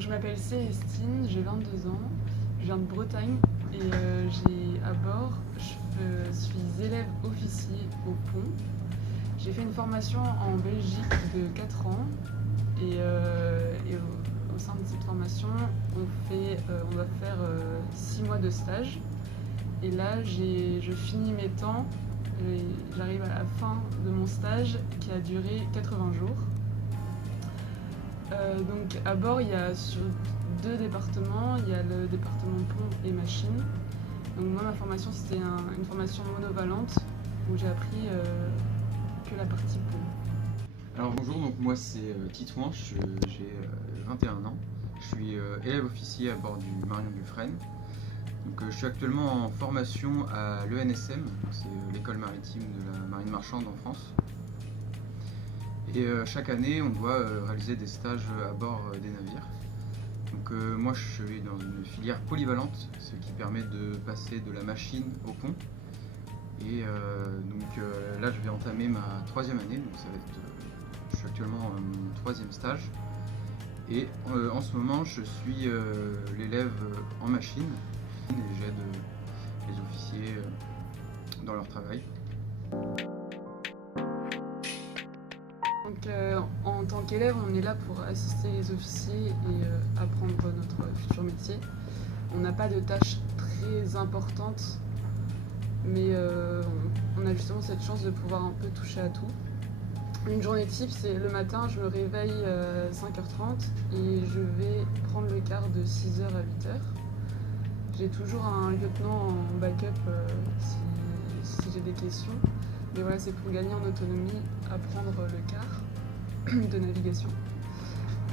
Donc je m'appelle Célestine, j'ai 22 ans, je viens de Bretagne et à bord, je suis élève officier au pont. J'ai fait une formation en Belgique de 4 ans et au sein de cette formation, on va faire 6 mois de stage. Et là, je finis mes temps, j'arrive à la fin de mon stage qui a duré 80 jours. Donc à bord, il y a sur 2 départements, il y a le département pont et machine. Donc moi, ma formation, c'était une formation monovalente où j'ai appris que la partie pont. Alors bonjour, donc moi c'est Titouan, j'ai 21 ans, je suis élève officier à bord du Marion Dufresne. Donc, je suis actuellement en formation à l'ENSM, c'est l'école maritime de la marine marchande en France. Et chaque année on doit réaliser des stages à bord des navires. Donc moi je suis dans une filière polyvalente, ce qui permet de passer de la machine au pont. Et là je vais entamer ma 3e année, donc je suis actuellement en mon 3e stage. Et en ce moment je suis l'élève en machine et j'aide les officiers dans leur travail. Donc en tant qu'élève, on est là pour assister les officiers et apprendre notre futur métier. On n'a pas de tâches très importantes, mais on a justement cette chance de pouvoir un peu toucher à tout. Une journée type, c'est le matin, je me réveille à 5h30 et je vais prendre le quart de 6h à 8h. J'ai toujours un lieutenant en backup si j'ai des questions. Mais voilà, c'est pour gagner en autonomie, apprendre le quart de navigation.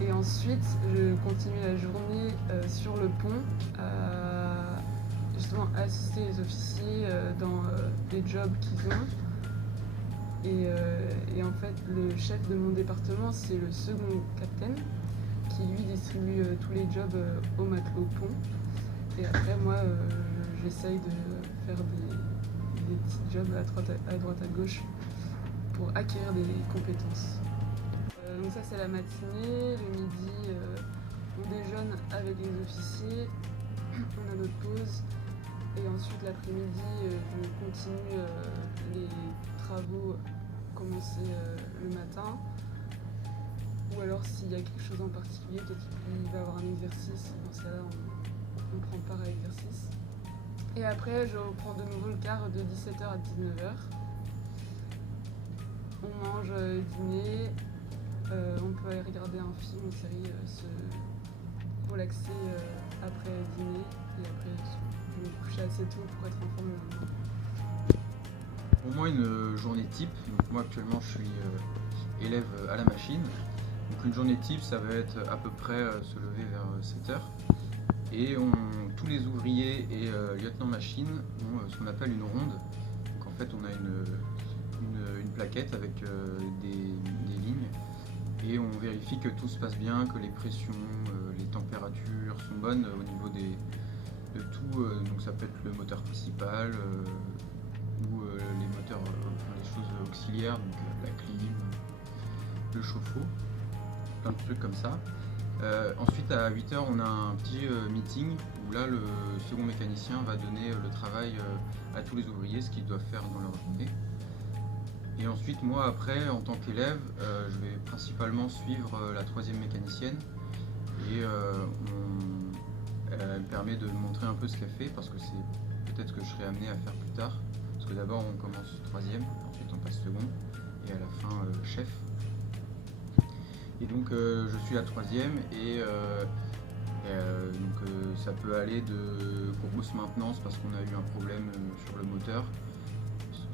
Et ensuite, je continue la journée sur le pont, justement assister les officiers dans les jobs qu'ils ont. Et en fait, le chef de mon département, c'est le second capitaine qui lui distribue tous les jobs aux matelots au pont. Et après, moi, j'essaye de faire des petits jobs à droite à gauche pour acquérir des compétences. Donc ça, c'est la matinée. Le midi, on déjeune avec les officiers, on a notre pause. Et ensuite, l'après-midi, je continue les travaux commencés le matin. Ou alors, s'il y a quelque chose en particulier, peut-être qu'il va y avoir un exercice. Dans ce cas-là, on prend part à l'exercice. Et après, je reprends de nouveau le quart de 17h à 19h. On mange dîner, on peut aller regarder un film, une série, se relaxer après dîner et après me coucher assez tôt pour être en forme le lendemain. Pour moi, une journée type, donc moi actuellement je suis élève à la machine. Donc une journée type, ça va être à peu près se lever vers 7h. Et tous les ouvriers et lieutenants machine ont ce qu'on appelle une ronde. Donc en fait, on a une plaquette avec des lignes et on vérifie que tout se passe bien, que les pressions, les températures sont bonnes au niveau de tout. Donc ça peut être le moteur principal ou les moteurs, les choses auxiliaires, donc la clim, le chauffe-eau, plein de trucs comme ça. Ensuite à 8h on a un petit meeting où là le second mécanicien va donner le travail à tous les ouvriers, ce qu'ils doivent faire dans leur journée. Et ensuite moi après en tant qu'élève je vais principalement suivre la 3e mécanicienne et elle me permet de montrer un peu ce qu'elle fait parce que c'est peut-être ce que je serai amené à faire plus tard. Parce que d'abord on commence 3e, ensuite on passe second et à la fin chef. Et donc je suis la 3e et donc ça peut aller de grosse maintenance parce qu'on a eu un problème sur le moteur,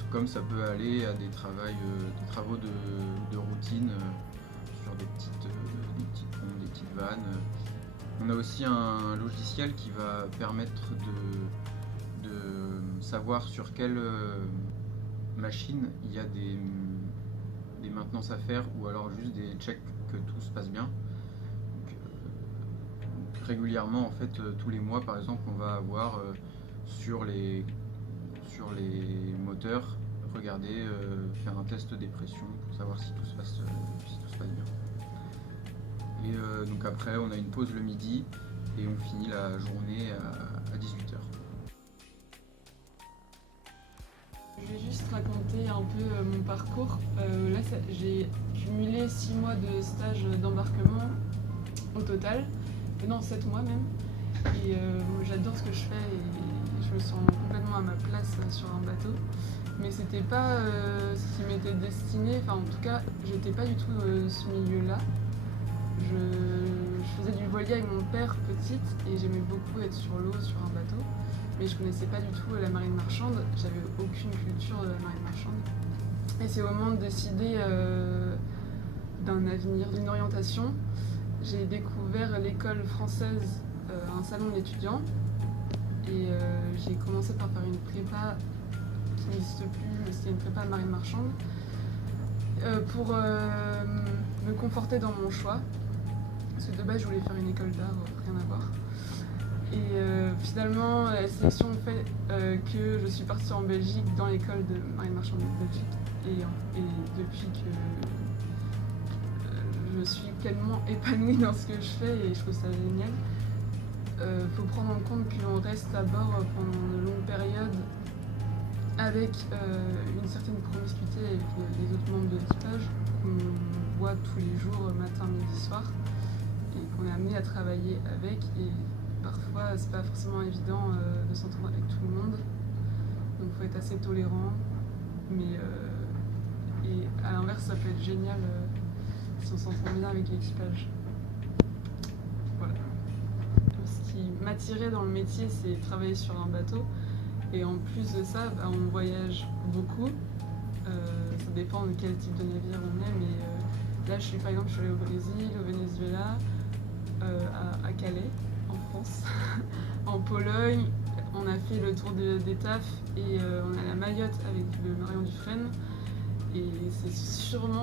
comme ça peut aller à des travaux de routine sur des petits ponts, des petites vannes. On a aussi un logiciel qui va permettre de savoir sur quelle machine il y a des maintenances à faire ou alors juste des checks que tout se passe bien. Donc régulièrement en fait tous les mois par exemple on va avoir sur les moteurs regarder, faire un test des pressions pour savoir si tout se passe bien. Et donc après, on a une pause le midi et on finit la journée à 18h. Je vais juste raconter un peu mon parcours. Là, j'ai cumulé 6 mois de stage d'embarquement au total. Non, 7 mois même. Et j'adore ce que je fais et je me sens complètement à ma place sur un bateau. Mais c'était pas ce qui m'était destiné. Enfin, en tout cas, j'étais pas du tout dans ce milieu-là. Je faisais du voilier avec mon père petite et j'aimais beaucoup être sur l'eau, sur un bateau. Mais je connaissais pas du tout la marine marchande, j'avais aucune culture de la marine marchande. Et c'est au moment de décider d'un avenir, d'une orientation. J'ai découvert l'école française à un salon d'étudiants et j'ai commencé par faire une prépa qui n'existe plus, mais c'était une prépa marine marchande pour me conforter dans mon choix. Parce que de base je voulais faire une école d'art, rien à voir. Et finalement, la sélection fait que je suis partie en Belgique dans l'école de marine marchande de Belgique. Et depuis que je suis tellement épanouie dans ce que je fais et je trouve ça génial. Faut prendre en compte qu'on reste à bord pendant de longues périodes avec une certaine promiscuité avec les autres membres de l'équipage qu'on voit tous les jours, matin, midi, soir, et qu'on est amené à travailler avec. Et parfois, c'est pas forcément évident de s'entendre avec tout le monde, donc il faut être assez tolérant. Mais et à l'inverse, ça peut être génial si on s'entend bien avec l'équipage. Voilà. Ce qui m'attirait dans le métier, c'est travailler sur un bateau. Et en plus de ça, on voyage beaucoup. Ça dépend de quel type de navire on est, mais là, par exemple, je suis allée au Brésil, au Venezuela, à Calais, en France, en Pologne. On a fait le tour des TAF et on a la Mayotte avec le Marion Dufresne. Et c'est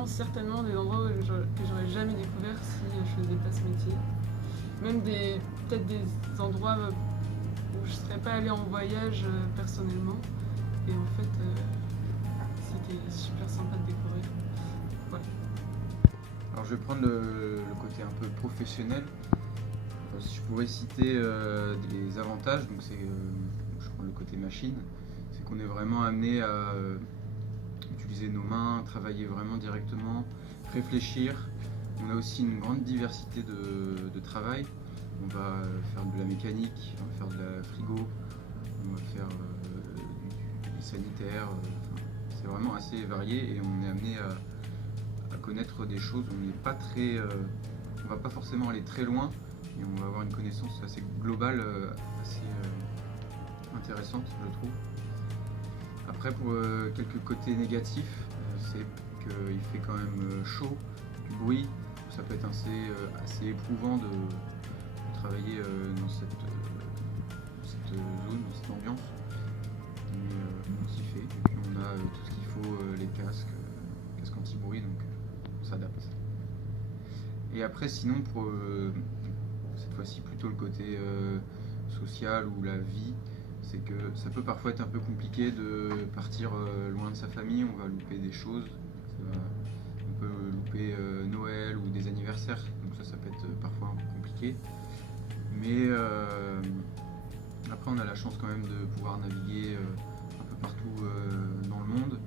certainement des endroits que j'aurais jamais découvert si je faisais pas ce métier. Même peut-être des endroits où je serais pas allée en voyage personnellement. Et en fait, c'était super sympa de découvrir. Voilà. Alors je vais prendre le côté un peu professionnel. Si je pourrais citer des avantages, donc je prends le côté machine, c'est qu'on est vraiment amené à utiliser nos mains, travailler vraiment directement, réfléchir. On a aussi une grande diversité de travail. On va faire de la mécanique, on va faire de la frigo, on va faire du sanitaire. C'est vraiment assez varié et on est amené à connaître des choses. On n'est pas on va pas forcément aller très loin, et on va avoir une connaissance assez globale, assez intéressante, je trouve. Après, pour quelques côtés négatifs, c'est qu'il fait quand même chaud, du bruit. Ça peut être assez éprouvant de travailler dans cette zone, dans cette ambiance. Mais on s'y fait. Et puis on a tout ce qu'il faut, les casques anti-bruit, donc on s'adapte. Et après, sinon, pour cette fois-ci plutôt le côté social ou la vie, c'est que ça peut parfois être un peu compliqué de partir loin de sa famille. On va louper des choses, on peut louper Noël ou des anniversaires, donc ça peut être parfois un peu compliqué. Mais après on a la chance quand même de pouvoir naviguer un peu partout dans le monde,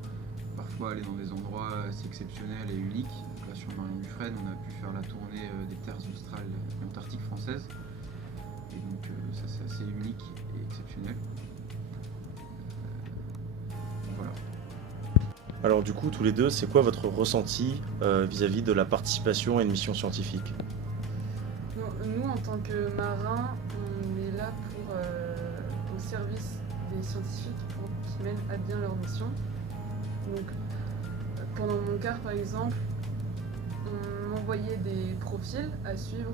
parfois aller dans des endroits assez exceptionnels et uniques. Donc là sur Marion Dufresne, on a pu faire la tournée des terres australes et antarctiques françaises. Et donc ça c'est assez unique et exceptionnel. Voilà. Alors du coup, tous les deux, c'est quoi votre ressenti vis-à-vis de la participation à une mission scientifique ? Nous, en tant que marins, on est là au service des scientifiques pour qu'ils mènent à bien leur mission. Donc, pendant mon quart, par exemple, on m'envoyait des profils à suivre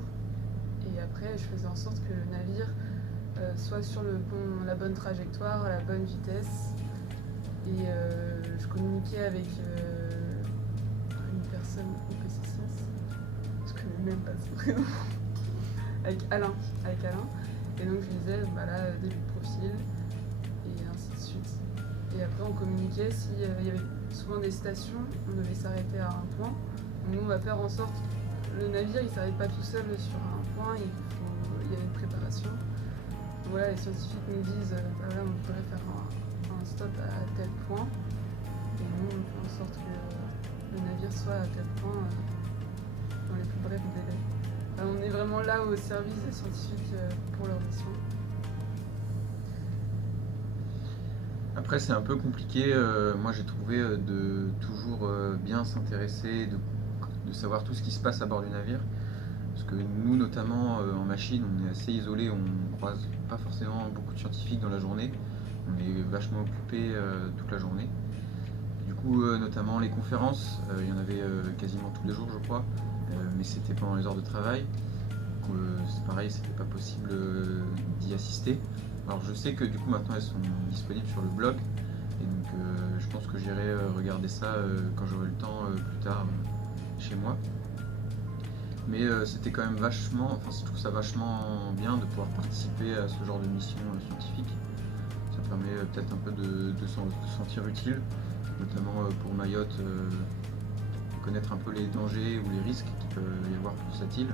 et après, je faisais en sorte que le navire soit sur la bonne trajectoire, à la bonne vitesse. Et je communiquais avec une personne au PC Science, je connais même pas son prénom, avec Alain. Et donc je lui disais, là, début de profil, et ainsi de suite. Et après on communiquait, s'il y avait souvent des stations, on devait s'arrêter à un point. Donc nous on va faire en sorte le navire il s'arrête pas tout seul sur un point, il y a une préparation. Voilà, les scientifiques nous disent voilà, on pourrait faire un stop à tel point, et nous on fait en sorte que le navire soit à tel point dans les plus brefs délais. On est vraiment là au service des scientifiques pour leur mission. Après, c'est un peu compliqué. Moi, j'ai trouvé de toujours bien s'intéresser, de savoir tout ce qui se passe à bord du navire. Parce que nous, notamment en machine, on est assez isolés, on croise pas forcément beaucoup de scientifiques dans la journée. On est vachement occupés toute la journée. Du coup, notamment les conférences, il y en avait quasiment tous les jours, je crois, mais c'était pendant les heures de travail. Donc, c'est pareil, c'était pas possible d'y assister. Alors je sais que du coup maintenant elles sont disponibles sur le blog, et donc je pense que j'irai regarder ça quand j'aurai le temps plus tard chez moi. Mais c'était quand même vachement, enfin je trouve ça vachement bien de pouvoir participer à ce genre de mission scientifique. Ça permet peut-être un peu de se sentir utile, notamment pour Mayotte, connaître un peu les dangers ou les risques qu'il peut y avoir pour cette île.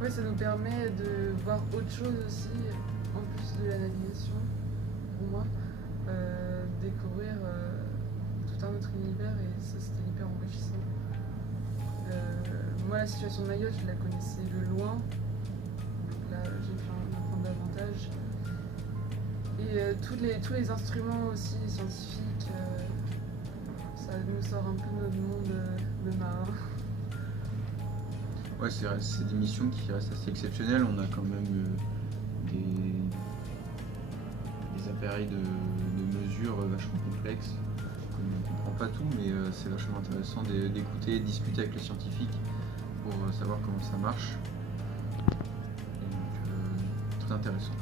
Ouais, ça nous permet de voir autre chose aussi, en plus de la navigation, pour moi, découvrir tout un autre univers, et ça c'était hyper enrichissant. Moi la situation de Mayotte, je la connaissais de loin, donc là j'ai pu en apprendre davantage. Et tous les instruments aussi scientifiques, ça nous sort un peu de notre monde de marin. Ouais, c'est des missions qui restent assez exceptionnelles. On a quand même des appareils de mesure vachement complexes. On ne comprend pas tout, mais c'est vachement intéressant d'écouter, de discuter avec les scientifiques pour savoir comment ça marche. Et donc, très intéressant.